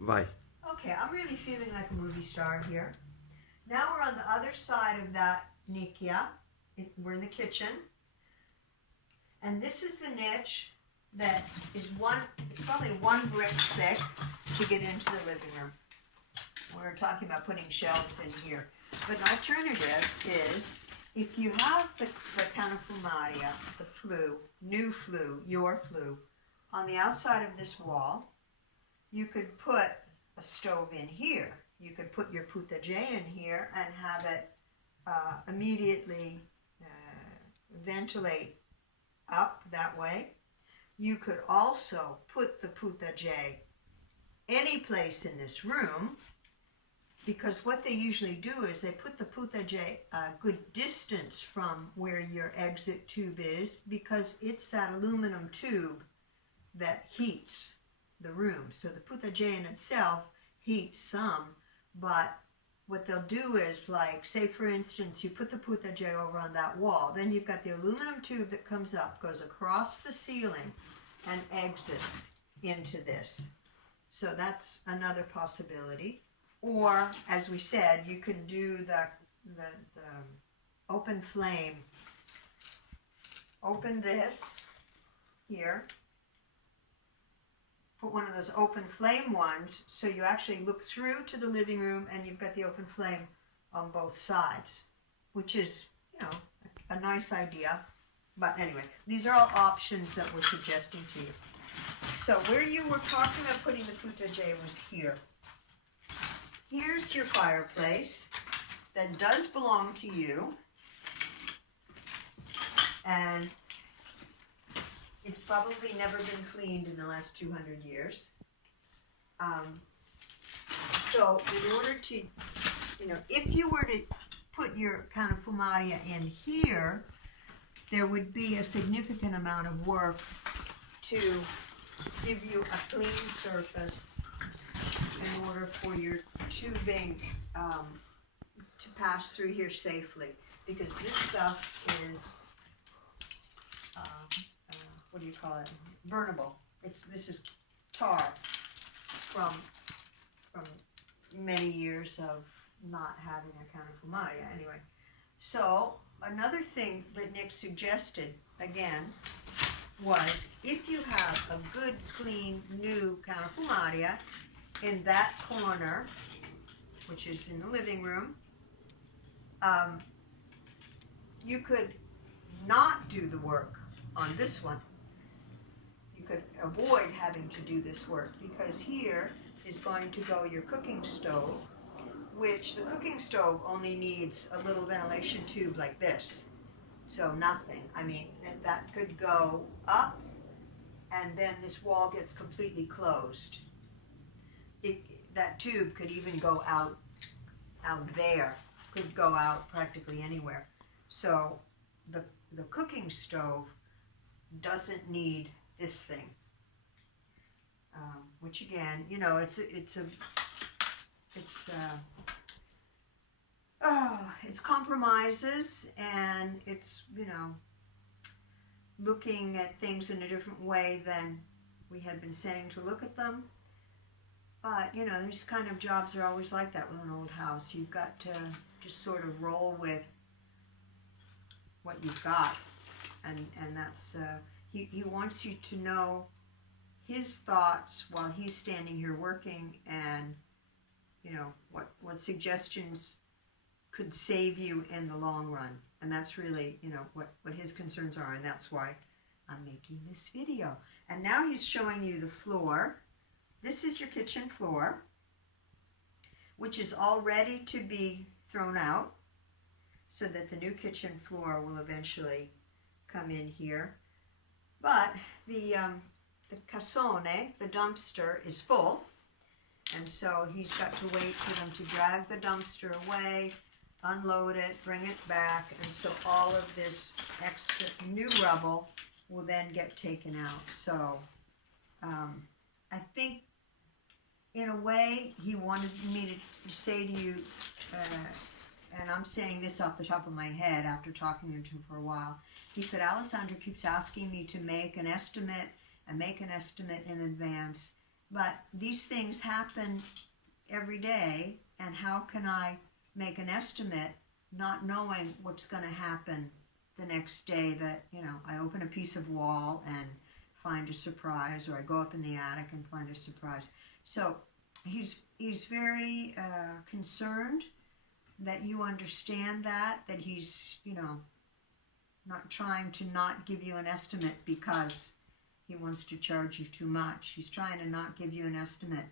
Vai. Okay, I'm really feeling like a movie star here. Now we're on the other side of that nicchia. We're in the kitchen. And this is the niche that is probably one brick thick to get into the living room. We're talking about putting shelves in here. But an alternative is, if you have the Canefumaria, the flue, new flue, your flue, on the outside of this wall, you could put a stove in here. You could put your potager in here and have it immediately ventilate up that way. You could also put the potager any place in this room, because what they usually do is they put the potager a good distance from where your exit tube is, because it's that aluminum tube that heats the room. So the potager in itself heats some, but what they'll do is, like, say for instance, you put the potager over on that wall, then you've got the aluminum tube that comes up, goes across the ceiling, and exits into this. So that's another possibility. Or, as we said, you can do the open flame. Open this here. Put one of those open flame ones, so you actually look through to the living room and you've got the open flame on both sides, which is, a nice idea. But anyway, these are all options that we're suggesting to you. So where you were talking about putting the potager was here. Here's your fireplace that does belong to you, and it's probably never been cleaned in the last 200 years. So in order to, if you were to put your Canefumaria in here, there would be a significant amount of work to give you a clean surface in order for your tubing to pass through here safely, because this stuff is what do you call it? Burnable. This is tar from many years of not having a Canefumaria. Anyway, so another thing that Nick suggested again was, if you have a good, clean, new Canefumaria in that corner, which is in the living room, you could not do the work on this one. You could avoid having to do this work, because here is going to go your cooking stove, which the cooking stove only needs a little ventilation tube like this. So nothing. I mean, that could go up, and then this wall gets completely closed. That tube could even go out there, could go out practically anywhere. So the cooking stove doesn't need this thing, which again, it's compromises, and it's, looking at things in a different way than we had been saying to look at them. But, these kind of jobs are always like that with an old house. You've got to just sort of roll with what you've got. And that's, he wants you to know his thoughts while he's standing here working, and, what suggestions could save you in the long run. And that's really, what his concerns are, and that's why I'm making this video. And now he's showing you the floor. This is your kitchen floor, which is all ready to be thrown out, so that the new kitchen floor will eventually come in here. But the cassone, the dumpster, is full, and so he's got to wait for them to drag the dumpster away, unload it, bring it back, and so all of this extra new rubble will then get taken out. So I think, in a way, he wanted me to say to you, and I'm saying this off the top of my head after talking to him for a while, he said, Alessandra keeps asking me to make an estimate in advance, But these things happen every day, and how can I make an estimate not knowing what's going to happen the next day that, I open a piece of wall and find a surprise, or I go up in the attic and find a surprise. So he's very concerned that you understand that he's, not trying to not give you an estimate because he wants to charge you too much. He's trying to not give you an estimate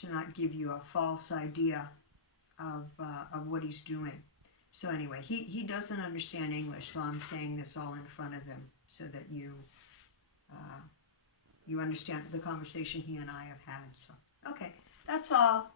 to not give you a false idea of what he's doing. So anyway, he doesn't understand English, so I'm saying this all in front of him so that you understand the conversation he and I have had. So, okay, that's all.